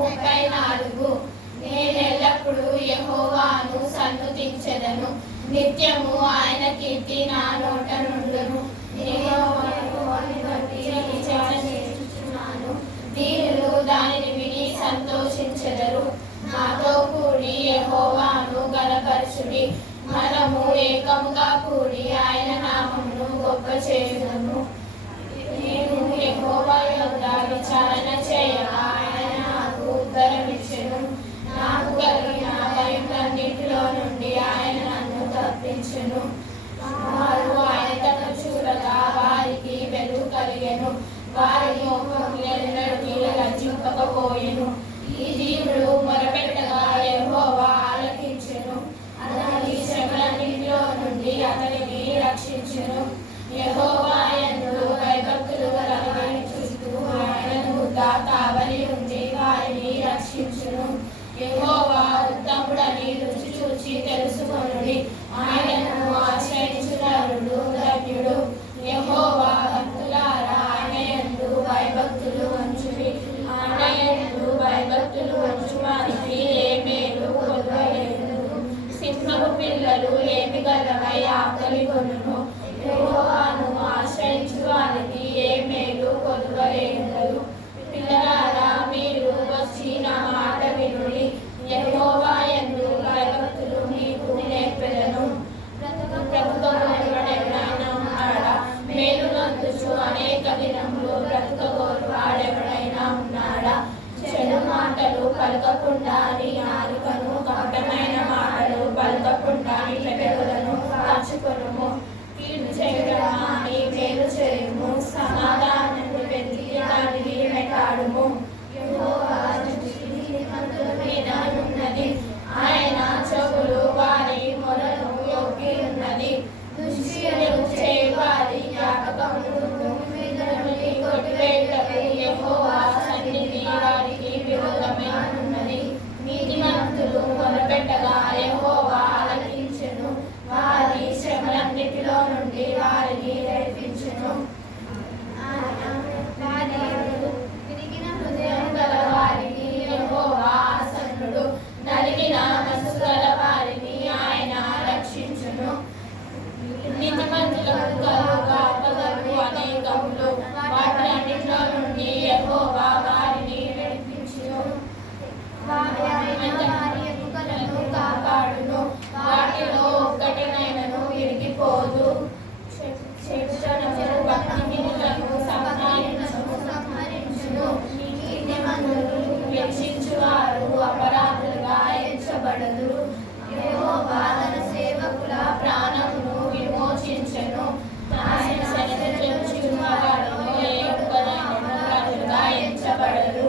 34 నేనెల్లప్పుడు యెహోవాను సన్నుతించెదను, నిత్యము ఆయన కీర్తి నా నోట నుండును. దీనులు దానిని విని సంతోషించెదరు. నాతో కూడి యెహోవాను గణపరచుడి. మనము ఏకముగా కూడి ఆయన నామమును గొప్ప చేయుదము. నేను యెహోవా యొద్ద విచారణ చేయగా ఆయన నాకు ఉత్తరమిచ్చెను. నాకు కలిగిన భయములన్నిటిలో నుండి ఆయన నన్ను తప్పించెను. వారు ఆయన తను చూడగా వారికి వెలుగు కలిగెను. వారి మోహములెన్నటికీ లజ్జింపకపోయెను. ఈ దీనుడు మొరపెట్టగా యెహోవా ఆలకించెను. అతని శ్రమలన్నిటిలో నుండి అతనిని రక్షించెను. యెహోవా యందు భయభక్తులు కలిగి చూస్తూ ఆయన వద్ద కావలి ఉండి వారిని రక్షించును. యెహోవా ఉత్తముడని రుచి చూచి తెలుసుకొనుడి. ఆయనను ఆశ్రయించు నరుడు ధన్యుడు. యెహోవా భక్తులారా ఆయన యందు భయభక్తులు ఉంచుడి. ఆయన యందు భయభక్తులు ఉంచు వారికి ఏ మేలు కొదవలేదు. సింహపు పిల్లలు ఏమి గలవై ఆకలి కొనును. యెహోవాను ఆశ్రయించు వారికి ఏ మేలు కొదవలేదు. పిల్లలారా మీరు వచ్చి నా మాట వినుడి. యెహోవా యందు భయభక్తులు మీకు నేర్పెదను. బ్రతుకగోరువాడెవడైనా ఉన్నాడా? మేలు నొందుచు అనేక దినములు బ్రతుకగోరు వాడెవడైనా ఉన్నాడా? చెడు మాటలు పలకకుండా నీ నాలుకను, కపటమైన మాటలు పలకకుండా నీ పెదవులను కాచుకొనుము. కీడు చేయడమా నీ మేలు చేయుము. సమాధానాన్ని వెతికి దానిని వెంటాడుము. యెహోవా దృష్టి నీతిమంతుల మీద ఉన్నది. ఆయన చెవులు వారి మొరను యొగ్గి ఉన్నది. దుష్క్రియలు చేయు వారి జ్ఞాపకమును కొట్టివేయుటకు యెహోవా సన్నిధి వారికి విరోధమై ఉన్నది. నీతిమంతులు మొరపెట్టగా యెహోవా ఆలకించెను. వారి శ్రమలన్నిటిలో నుండి వారిని రక్షించెను. విరిగిన హృదయం గల వారికి యెహోవా ఆసన్నుడు. నలిగిన మనసు గల వారిని ఆయన రక్షించును. నీతిమంతులకు కలుగు ఆపదలు అనేకములు. వాటన్నిటిలో నుండి యెహోవా వారిని రక్షించును. వారి ఎముకలను కాపాడును. వాటిలో ఒక్కటినైనను విరిగిపోదు. భక్తిహీనులను సంహరించును. నీతిమంతులను రక్షించువారు అపరాధులుగా ఎంచబడదు. యెహోవా తన సేవకుల ప్రాణమును విమోచించెను. ఆయన శరణు ఏ ఒక్కరైనను రాజుగా ఎంచబడరు.